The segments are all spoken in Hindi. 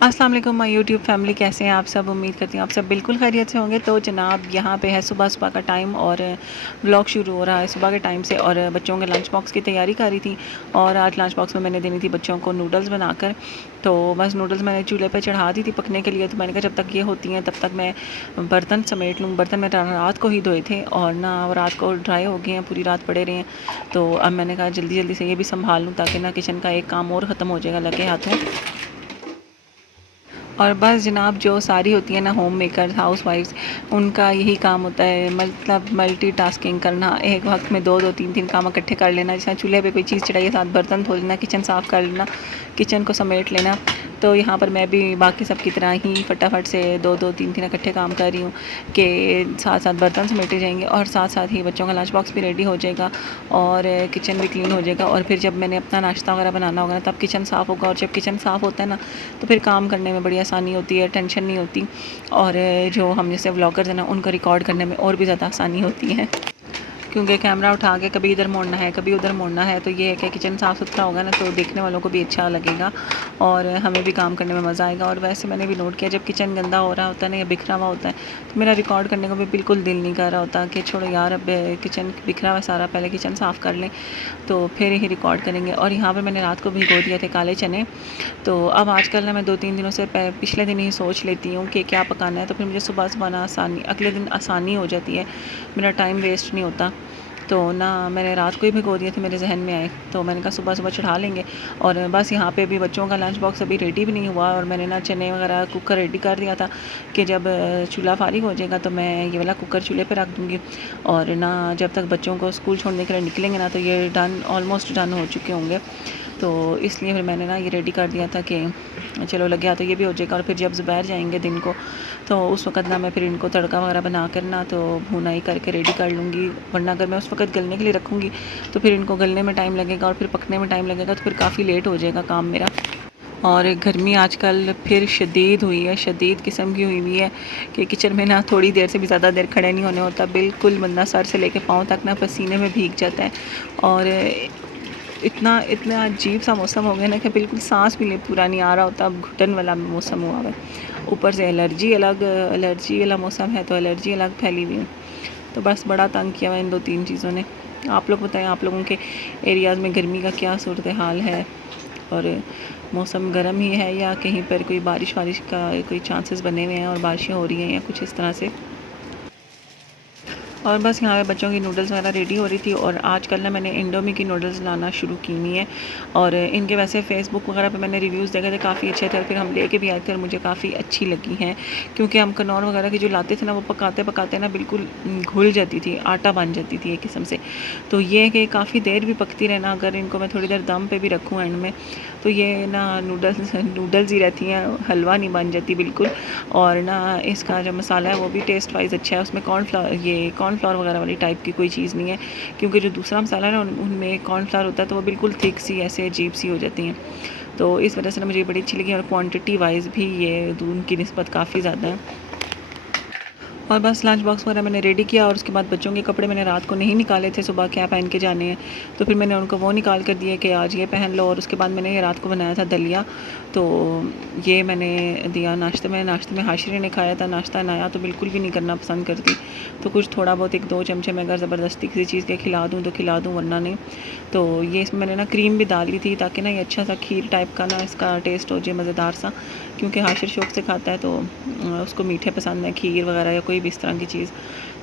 अस्सलाम वालेकुम माय यूट्यूब फैमिली, कैसे हैं आप सब। उम्मीद करती हूँ आप सब बिल्कुल खैरियत से होंगे। तो जनाब यहाँ पे है सुबह सुबह का टाइम और व्लॉग शुरू हो रहा है सुबह के टाइम से। और बच्चों के लंच बॉक्स की तैयारी कर रही थी। और आज लंच बॉक्स में मैंने देनी थी बच्चों को नूडल्स बनाकर। तो बस नूडल्स मैंने चूल्हे पर चढ़ा दी थी पकने के लिए। तो मैंने कहा जब तक ये होती हैं तब तक मैं बर्तन समेट लूँ। बर्तन मैंने रात को ही धोए थे और ना रात को ड्राई हो गए हैं, पूरी रात पड़े रहे हैं। तो अब मैंने कहा जल्दी जल्दी से ये भी संभाल लूँ ताकि ना किचन का एक काम और ख़त्म हो जाएगा लगे हाथों। और बस जनाब जो सारी होती है ना होम मेकर हाउस वाइफ्स, उनका यही काम होता है, मतलब मल्टीटास्किंग करना। एक वक्त में दो दो तीन तीन काम इकट्ठे कर लेना। जैसे चूल्हे पे कोई चीज़ चढ़ाई, साथ बर्तन धो लेना, किचन साफ़ कर लेना, किचन को समेट लेना। तो यहाँ पर मैं भी बाकी सब की तरह ही फटाफट से दो दो तीन तीन इकट्ठे काम कर रही हूँ कि साथ साथ बर्तन समेटे जाएंगे और साथ साथ ही बच्चों का लंच बॉक्स भी रेडी हो जाएगा और किचन भी क्लीन हो जाएगा। और फिर जब मैंने अपना नाश्ता वगैरह बनाना होगा ना तब किचन साफ़ होगा। और जब किचन साफ़ होता है ना तो फिर काम करने में बड़ी आसानी होती है, टेंशन नहीं होती। और जो हम जैसे व्लॉगर्स हैं ना उनको रिकॉर्ड करने में और भी ज़्यादा आसानी होती है, क्योंकि कैमरा उठा के कभी इधर मोड़ना है कभी उधर मोड़ना है। तो ये है कि किचन साफ़ सुथरा होगा ना तो देखने वालों को भी अच्छा लगेगा और हमें भी काम करने में मज़ा आएगा। और वैसे मैंने भी नोट किया जब किचन गंदा हो रहा होता है ना या बिखरा हुआ होता है तो मेरा रिकॉर्ड करने को भी बिल्कुल दिल नहीं कर रहा होता कि छोड़ो यार, अब किचन बिखरा हुआ सारा, पहले किचन साफ़ कर लें तो फिर ही रिकॉर्ड करेंगे। और यहाँ पर मैंने रात को भिगो दिए थे काले चने। तो अब आजकल ना मैं 2-3 दिनों से पिछले दिन ही सोच लेती हूँ कि क्या पकाना है, तो फिर मुझे सुबह सुबह ना आसानी, अगले दिन आसानी हो जाती है, मेरा टाइम वेस्ट नहीं होता। तो ना मैंने रात को ही भिगो दिए थे, मेरे जहन में आए तो मैंने कहा सुबह सुबह चढ़ा लेंगे। और बस यहाँ पे भी बच्चों का लंच बॉक्स अभी रेडी भी नहीं हुआ और मैंने ना चने वगैरह कुकर रेडी कर दिया था कि जब चूल्हा फारिग हो जाएगा तो मैं ये वाला कुकर चूल्हे पे रख दूँगी। और ना जब तक बच्चों को स्कूल छोड़ने के लिए निकलेंगे ना तो ये डन, ऑलमोस्ट डन हो चुके होंगे। तो इसलिए फिर मैंने ना ये रेडी कर दिया था कि चलो लग गया तो ये भी हो जाएगा। और फिर जब ज़ुबैर जाएंगे दिन को तो उस वक़्त ना मैं फिर इनको तड़का वगैरह बना कर ना तो भुनाई करके रेडी कर लूँगी। वरना अगर मैं उस वक़्त गलने के लिए रखूँगी तो फिर इनको गलने में टाइम लगेगा और फिर पकने में टाइम लगेगा, तो फिर काफ़ी लेट हो जाएगा काम मेरा। और गर्मी आजकल फिर शदीद हुई है, शदीद किस्म की हुई है कि किचन में ना थोड़ी देर से भी ज़्यादा देर खड़े नहीं होने होता। बिल्कुल बंदा सर से लेके पाँव तक ना पसीने में भीग जाता है। और इतना इतना अजीब सा मौसम हो गया ना कि बिल्कुल सांस भी ले पूरा नहीं आ रहा होता। अब घुटन वाला मौसम हुआ है, ऊपर से एलर्जी अलग, एलर्जी वाला मौसम है तो एलर्जी अलग फैली हुई है। तो बस बड़ा तंग किया हुआ इन 2-3 चीज़ों ने। आप लोग बताएं, आप लोगों के एरियाज़ में गर्मी का क्या सूरत हाल है और मौसम गर्म ही है या कहीं पर कोई बारिश वारिश का कोई चांसेस बने हुए हैं और बारिशें हो रही हैं या कुछ इस तरह से। और बस यहाँ पे बच्चों की नूडल्स वगैरह रेडी हो रही थी। और आजकल ना मैंने इंडोमी की नूडल्स लाना शुरू की हुई है और इनके वैसे फ़ेसबुक वगैरह पे मैंने रिव्यूज़ देखे थे, काफ़ी अच्छे थे। और फिर हम लेके भी आए थे और मुझे काफ़ी अच्छी लगी हैं, क्योंकि हम कनौर वगैरह की जो लाते थे ना वो पकाते पकाते ना बिल्कुल घुल जाती थी, आटा बन जाती थी एक किस्म से। तो ये कि काफ़ी देर भी पकती रहे ना, अगर इनको मैं थोड़ी देर दम पे भी रखूँ एंड में तो ये ना नूडल्स नूडल्स ही रहती हैं, हलवा नहीं बन जाती बिल्कुल। और ना इसका जो मसाला है वो भी टेस्ट वाइज अच्छा है, उसमें कॉर्नफ्लावर वगैरह वाली टाइप की कोई चीज़ नहीं है, क्योंकि जो दूसरा मसाला है ना उनमें कॉर्नफ्लावर होता है तो वो बिल्कुल थिक सी ऐसे अजीब सी हो जाती हैं। तो इस वजह से ना मुझे बड़ी अच्छी लगी और क्वांटिटी वाइज भी ये दूध की निस्बत काफ़ी ज़्यादा है। और बस लंच बॉक्स वगैरह मैंने रेडी किया और उसके बाद बच्चों के कपड़े मैंने रात को नहीं निकाले थे, सुबह क्या पहन के जाने हैं, तो फिर मैंने उनको वो निकाल कर दिए कि आज ये पहन लो। और उसके बाद मैंने ये रात को बनाया था दलिया, तो ये मैंने दिया नाश्ते में। नाश्ते में हाशिरी ने खाया था, नाश्ता नाया तो बिल्कुल भी नहीं करना पसंद करती, तो कुछ थोड़ा बहुत 1-2 चमचे में अगर ज़बरदस्ती किसी चीज़ के खिला दूँ तो खिला दूँ, वरना नहीं। तो ये इसमें मैंने ना क्रीम भी डाली थी ताकि ना ये अच्छा सा खीर टाइप का ना इसका टेस्ट हो जाए, मज़ेदार सा, क्योंकि हाशिर शौक से खाता है तो उसको मीठे पसंद है, खीर वगैरह या कोई भी इस तरह की चीज़।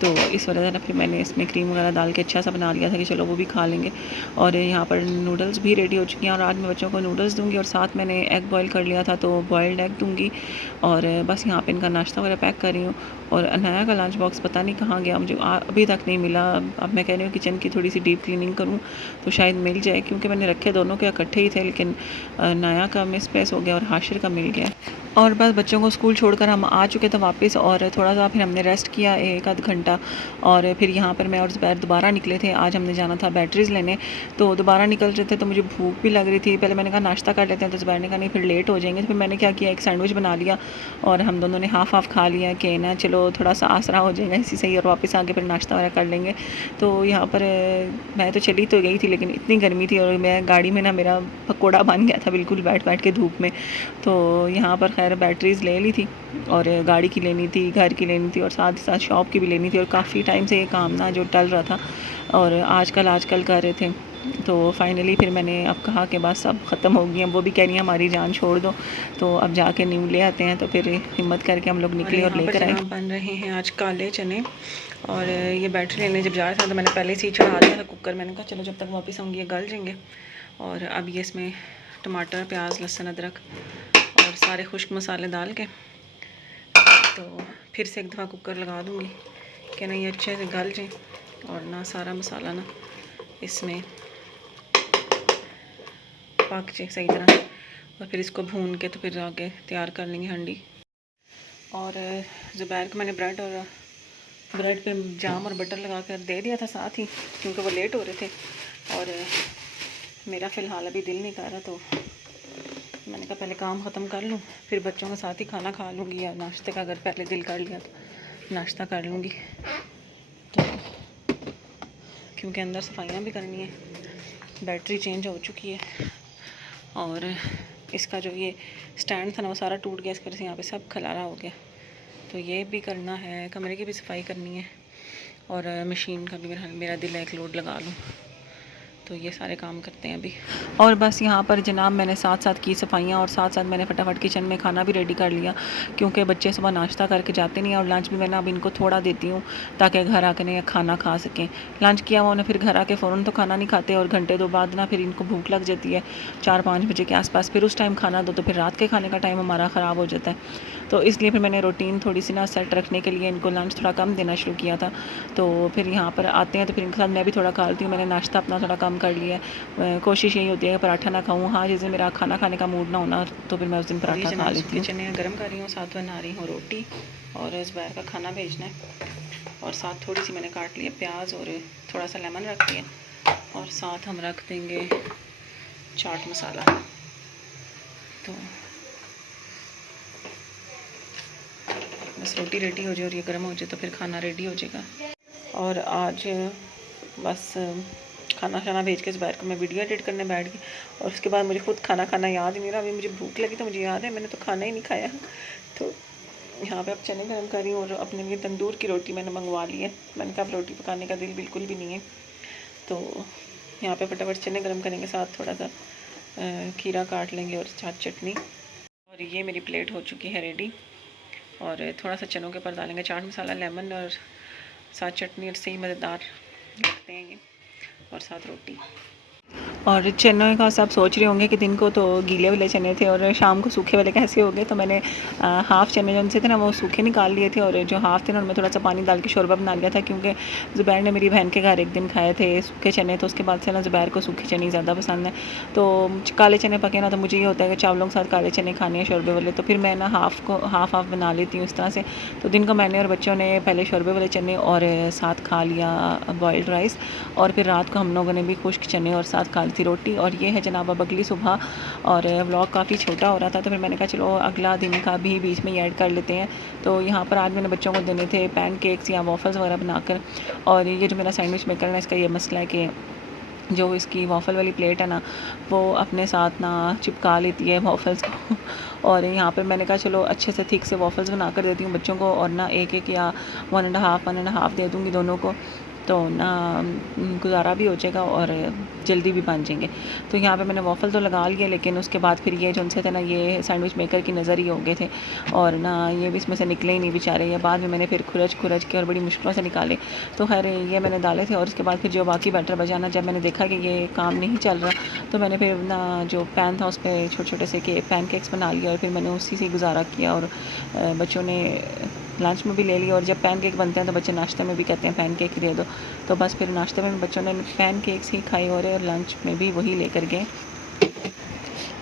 तो इस वजह से ना फिर मैंने इसमें क्रीम वगैरह डाल के अच्छा सा बना लिया था कि चलो वो भी खा लेंगे। और यहाँ पर नूडल्स भी रेडी हो चुकी हैं और आज मैं बच्चों को नूडल्स दूंगी और साथ मैंने एग बॉईल कर लिया था तो बॉयल्ड एग दूंगी। और बस यहाँ पे इनका नाश्ता वगैरह पैक कर रही हूँ। और अनाया का लंच बॉक्स पता नहीं कहाँ गया, मुझे अभी तक नहीं मिला। अब मैं कह रही हूँ किचन की थोड़ी सी डीप क्लीनिंग करूँ तो शायद मिल जाए, क्योंकि मैंने रखे दोनों के इकट्ठे ही थे, लेकिन नया का मिस प्लेस हो गया और हाशिर का मिल गया। और बस बच्चों को स्कूल छोड़कर हम आ चुके थे वापस और थोड़ा सा फिर हमने रेस्ट किया 1 आध घंटा। घंटा। और फिर यहाँ पर मैं और ज़ुबैर दोबारा निकले थे, आज हमने जाना था बैटरीज़ लेने। तो दोबारा निकल रहे थे तो मुझे भूख भी लग रही थी। पहले मैंने कहा नाश्ता कर लेते हैं, तो ज़ुबैर ने कहा नहीं फिर लेट हो जाएंगे। तो फिर मैंने क्या किया, एक सैंडविच बना लिया और हम दोनों ने हाफ़ हाफ़ खा लिया कि ना चलो थोड़ा सा आसरा हो जाएगा इसी से ही, और वापस आके फिर नाश्ता वगैरह कर लेंगे। तो यहाँ पर मैं तो चली तो गई थी, लेकिन इतनी गर्मी थी और मैं गाड़ी में ना मेरा पकोड़ा बन गया था बिल्कुल बैठ बैठ के धूप में। तो यहाँ पर खैर बैटरीज़ ले ली थी और गाड़ी की लेनी थी, घर की लेनी थी और साथ ही साथ शॉप की भी लेनी थी। और काफ़ी टाइम से ये काम ना जो टल रहा था और आजकल कर रहे थे। तो फाइनली फिर मैंने अब कहा कि बस अब ख़त्म हो गई हैं। वो भी कह रही हैं हमारी जान छोड़ दो, तो अब जाके न्यू ले आते हैं। तो फिर हिम्मत करके हम लोग निकले और लेकर आए। बन रहे हैं आज काले चने, और ये बैटरी लेने जब जा रहा था तो मैंने पहले से ही चढ़ा दिया था कुकर। मैंने कहा चलो जब तक वापस आऊँगी ये गल जाएंगे। और अब ये इसमें टमाटर, प्याज, लहसुन, अदरक और सारे खुश्क मसाले डाल के तो फिर से एक दफ़ा कुकर लगा दूँगी कि ना ये अच्छे से गल जाए और ना सारा मसाला ना इसमें पक जाए सही तरह। और फिर इसको भून के तो फिर आगे तैयार कर लेंगे हंडी। और ज़ुबैर को मैंने ब्रेड पे जाम और बटर लगा कर दे दिया था साथ ही, क्योंकि वो लेट हो रहे थे और मेरा फ़िलहाल अभी दिल नहीं कर रहा। तो मैंने कहा पहले काम ख़त्म कर लूँ, फिर बच्चों के साथ ही खाना खा लूँगी, या नाश्ते का अगर पहले दिल कर लिया तो नाश्ता कर लूँगी। तो क्योंकि अंदर सफाइयाँ भी करनी है, बैटरी चेंज हो चुकी है और इसका जो ये स्टैंड था ना वो सारा टूट गया, इस वजह से यहाँ पे सब खलारा हो गया। तो ये भी करना है, कमरे की भी सफाई करनी है और मशीन का भी मेरा दिल है एक लोड लगा लूँ। तो ये सारे काम करते हैं अभी। और बस यहाँ पर जनाब मैंने साथ साथ की सफाइयाँ और साथ साथ मैंने फटाफट किचन में खाना भी रेडी कर लिया, क्योंकि बच्चे सुबह नाश्ता करके जाते नहीं हैं और लंच भी मैंने अब इनको थोड़ा देती हूँ ताकि घर आके ना खाना खा सकें। लंच किया हुआ उन्हें फिर घर आके फ़ौरन तो खाना नहीं खाते और घंटे दो बाद ना फिर इनको भूख लग जाती है 4-5 बजे के आसपास। फिर उस टाइम खाना दो तो फिर रात के खाने का टाइम हमारा ख़राब हो जाता है। तो इसलिए फिर मैंने रूटीन थोड़ी सी ना सेट रखने के लिए इनको लंच थोड़ा कम देना शुरू किया था। तो फिर यहाँ पर आते हैं तो फिर इनके साथ मैं भी थोड़ा खा लेती हूँ। मैंने नाश्ता अपना थोड़ा कम कर लिया है, कोशिश यही होती है कि पराठा ना खाऊँ। हाँ, जिस दिन मेरा खाना खाने का मूड ना होना तो फिर मैं उस दिन पराठा खा लेती हूँ। चने गर्म कर रही हूँ, साथ बना रही हूँ रोटी और ज़ुबैर का खाना भेजना है। और साथ थोड़ी सी मैंने काट लिया प्याज और थोड़ा सा लेमन रख दिया और साथ हम रख देंगे चाट मसाला। तो बस रोटी रेडी हो जाए और ये गर्म हो जाए तो फिर खाना रेडी हो जाएगा। और आज बस खाना खाना भेज के ज़ुबैर को मैं वीडियो एडिट करने बैठ गई और उसके बाद मुझे खुद खाना खाना याद ही नहीं रहा। अभी मुझे भूख लगी तो मुझे याद है मैंने तो खाना ही नहीं खाया। तो यहाँ पे अब चने गर्म कर रही हूँ और अपने लिए तंदूर की रोटी मैंने मंगवा ली है। मैंने कहा अब रोटी पकाने का दिल बिल्कुल भी नहीं है, तो यहाँ पे फटाफट चने गर्म करेंगे, साथ थोड़ा सा खीरा काट लेंगे और साथ चटनी। और ये मेरी प्लेट हो चुकी है रेडी और थोड़ा सा चनों के ऊपर डालेंगे चाट मसाला, लेमन और साथ चटनी और सही मज़ेदार लगते हैं ये, और साथ रोटी। और चनों का सब सोच रहे होंगे कि दिन को तो गीले वाले चने थे और शाम को सूखे वाले कैसे हो गए। तो मैंने हाफ़ चने जो उनसे थे ना वो सूखे निकाल लिए थे और जो हाफ़ थे ना उनमें थोड़ा सा पानी डाल के शोरबा बना लिया था, क्योंकि ज़ुबैर ने मेरी बहन के घर एक दिन खाए थे सूखे चने। तो उसके बाद से ना ज़ुबैर को सूखे चने ज़्यादा पसंद है। तो काले चने पके ना तो मुझे ये होता है कि चावलों के साथ काले चने खाने हैं शोरबे वाले। तो फिर मैं ना हाफ़ बना लेती हूँ इस तरह से। तो दिन को मैंने और बच्चों ने पहले शोरबे वाले चने और साथ खा लिया बॉयल्ड राइस, और फिर रात को हम लोगों ने भी खुश्क चने और साथ खा ली थी रोटी। और ये है जनाब अब अगली सुबह, और व्लॉग काफ़ी छोटा हो रहा था तो फिर मैंने कहा चलो अगला दिन का भी बीच में ही ऐड कर लेते हैं। तो यहाँ पर आज मैंने बच्चों को देने थे पैनकेक्स या वॉफल्स वगैरह बनाकर। और ये जो मेरा सैंडविच मेकर है इसका ये मसला है कि जो इसकी वॉफल वाली प्लेट है ना वो अपने साथ ना चिपका लेती है वॉफल्स को। और यहाँ पर मैंने कहा चलो अच्छे से थिक से वॉफल्स बना कर देती हूँ बच्चों को, और ना एक या 1.5 दे दूँगी दोनों को, तो ना गुजारा भी हो जाएगा और जल्दी भी बन जाएंगे। तो यहाँ पे मैंने वॉफल तो लगा लिए, लेकिन उसके बाद फिर ये जो उनसे थे ना ये सैंडविच मेकर की नज़र ही हो गए थे और ना ये भी इसमें से निकले ही नहीं बेचारे। ये बाद में मैंने फिर खुरच के और बड़ी मुश्किलों से निकाले। तो खैर ये मैंने डाले थे और उसके बाद फिर जो बाकी बैटर बचा ना, जब मैंने देखा कि ये काम नहीं चल रहा तो मैंने फिर ना जो पैन था उस पर छोटे छोटे से के पैनकेक्स बना लिया और फिर मैंने उसी से गुजारा किया। और बच्चों ने लंच में भी ले लिया, और जब पैनकेक बनते हैं तो बच्चे नाश्ते में भी कहते हैं पैनकेक दे दो। तो बस फिर नाश्ते में बच्चों ने पैनकेक्स ही खाए और लंच में भी वही लेकर गए।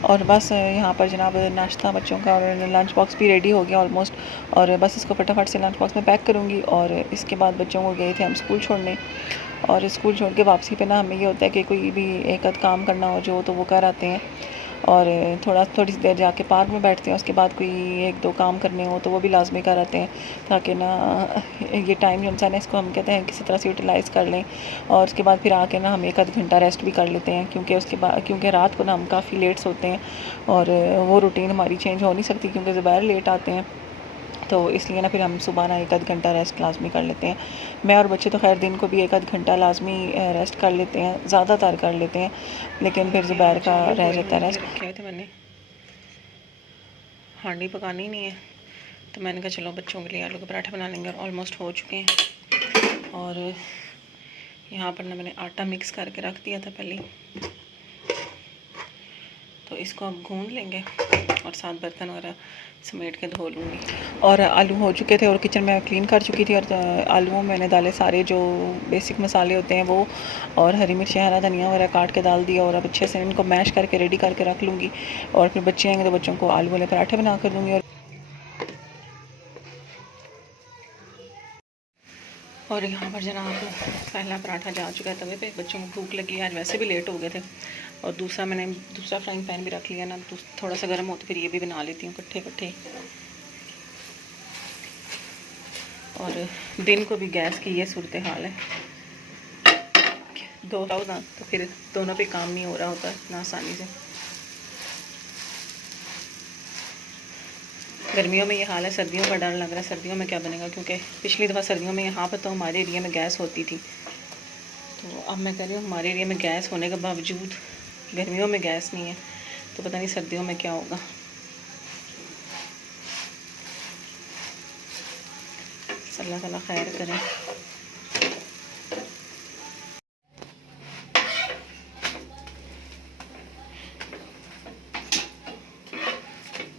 और बस यहाँ पर जनाब नाश्ता बच्चों का और लंच बॉक्स भी रेडी हो गया ऑलमोस्ट। और बस इसको फटाफट से लंच बॉक्स में पैक करूँगी। और इसके बाद बच्चों को गए थे हम स्कूल छोड़ने। और स्कूल छोड़ के वापसी पे ना हमें ये होता है कि कोई भी एक आध काम करना हो जो तो वो कर आते हैं। और थोड़ी सी देर जाके पार्क में बैठते हैं। उसके बाद कोई एक दो काम करने हो तो वो भी लाजमी कर आते हैं, ताकि ना ये टाइम जो इंसान है इसको हम कहते हैं किसी तरह से यूटिलाइज़ कर लें। और उसके बाद फिर आके ना हम एक आध घंटा रेस्ट भी कर लेते हैं, क्योंकि उसके बाद क्योंकि रात को ना हम काफ़ी लेट सोते हैं। और वो रूटीन हमारी चेंज हो नहीं सकती, क्योंकि ज़ुबैर लेट आते हैं। तो इसलिए ना फिर हम सुबह ना एक आध घंटा रेस्ट लाजमी कर लेते हैं। मैं और बच्चे तो खैर दिन को भी एक आध घंटा लाजमी रेस्ट कर लेते हैं, ज़्यादातर कर लेते हैं, लेकिन फिर ज़ुबैर का रह जाता है रेस्ट। रखे थे मैंने, हांडी पकानी नहीं है, तो मैंने कहा चलो बच्चों के लिए आलू के पराठे बना लेंगे। और ऑलमोस्ट हो चुके हैं। और यहाँ पर ना मैंने आटा मिक्स करके रख दिया था पहले, तो इसको अब गूंद लेंगे और साथ बर्तन वगैरह समेट के धो लूँगी। और आलू हो चुके थे और किचन में क्लीन कर चुकी थी। और आलूओं में मैंने डाले सारे जो बेसिक मसाले होते हैं वो, और हरी मिर्च हरा धनिया वगैरह काट के डाल दिया। और अब अच्छे से इनको मैश करके रेडी करके रख लूँगी। और फिर बच्चे आएंगे तो बच्चों को आलू वाले पराठे बना कर दूँगी। और यहाँ पर जनाब पहला पराठा जा चुका है तवे पे। बच्चों को भूख लगी, आज वैसे भी लेट हो गए थे। और दूसरा फ्राइंग पैन भी रख लिया ना, तो थोड़ा सा गर्म हो तो फिर ये भी बना लेती हूँ इकट्ठे। और दिन को भी गैस की ये सूरत हाल है, दो ना तो फिर दोनों पे काम नहीं हो रहा होता इतना आसानी से। गर्मियों में ये हाल है, सर्दियों का डर लग रहा है सर्दियों में क्या बनेगा, क्योंकि पिछली दफ़ा सर्दियों में यहाँ पर तो हमारे एरिया में गैस होती थी। तो अब मैं कह रही हूँ हमारे एरिया में गैस होने के बावजूद गर्मियों में गैस नहीं है, तो पता नहीं सर्दियों में क्या होगा। अल्लाह ताला खैर करें।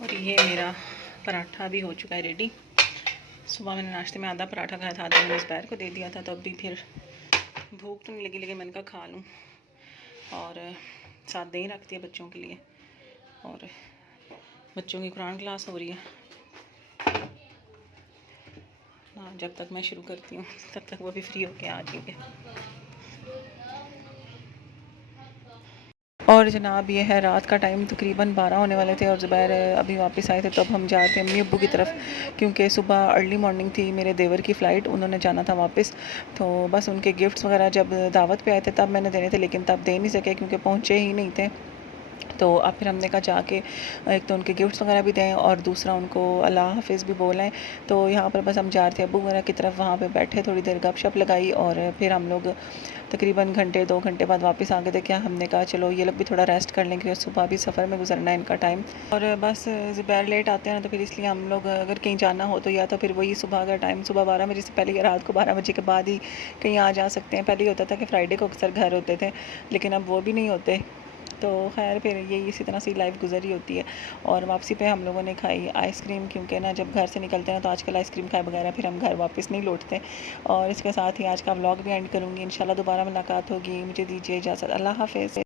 और ये मेरा पराठा भी हो चुका है रेडी। सुबह मैंने नाश्ते में आधा पराठा खाया था, आधा मैंने दोपहर को दे दिया था, तो अभी फिर भूख तो नहीं लगी, लेकिन मैंने कहा खा लूँ। और साथ दही रख दिया बच्चों के लिए। और बच्चों की कुरान क्लास हो रही है। हाँ, जब तक मैं शुरू करती हूँ तब तक वो भी फ्री होके आ जाएंगे। और जनाब ये है रात का टाइम, तकरीबन 12 होने वाले थे। और ज़ुबैर अभी वापस आए थे, तो अब हम जा रहे थे अम्मी अब्बू की तरफ, क्योंकि सुबह अर्ली मॉर्निंग थी मेरे देवर की फ़्लाइट, उन्होंने जाना था वापस। तो बस उनके गिफ्ट्स वगैरह जब दावत पे आए थे तब मैंने देने थे, लेकिन तब दे नहीं सके क्योंकि पहुँचे ही नहीं थे। तो अब फिर हमने कहा जाके एक तो उनके गिफ्ट्स वगैरह भी दें और दूसरा उनको अल्लाह हाफिज़ भी बोलें। तो यहाँ पर बस हम जा रहे थे अब्बू वगैरह की तरफ, वहाँ पे बैठे थोड़ी देर गपशप लगाई। और फिर हम लोग तकरीबन घंटे 2 घंटे बाद वापस आ गए थे। क्या हमने कहा चलो ये लोग भी थोड़ा रेस्ट कर लेंगे, सुबह भी सफ़र में गुजरना है इनका टाइम। और बस ज़ुबैर लेट आते हैं ना, तो फिर इसलिए हम लोग अगर कहीं जाना हो तो या तो फिर वही सुबह का टाइम, सुबह 12 बजे से पहले या रात को 12 बजे के बाद ही कहीं आ जा सकते हैं। पहले होता था कि फ्राइडे को अक्सर घर होते थे, लेकिन अब वो भी नहीं होते। तो खैर फिर ये इसी तरह से लाइफ गुजरी होती है। और वापसी पे हम लोगों ने खाई आइसक्रीम, क्योंकि ना जब घर से निकलते हैं ना तो आजकल आइसक्रीम खाए बगैर फिर हम घर वापस नहीं लौटते। और इसके साथ ही आज का व्लॉग भी एंड करूँगी। इंशाल्लाह दोबारा मुलाकात होगी। मुझे दीजिए इजाज़त। अल्लाह हाफ़िज़।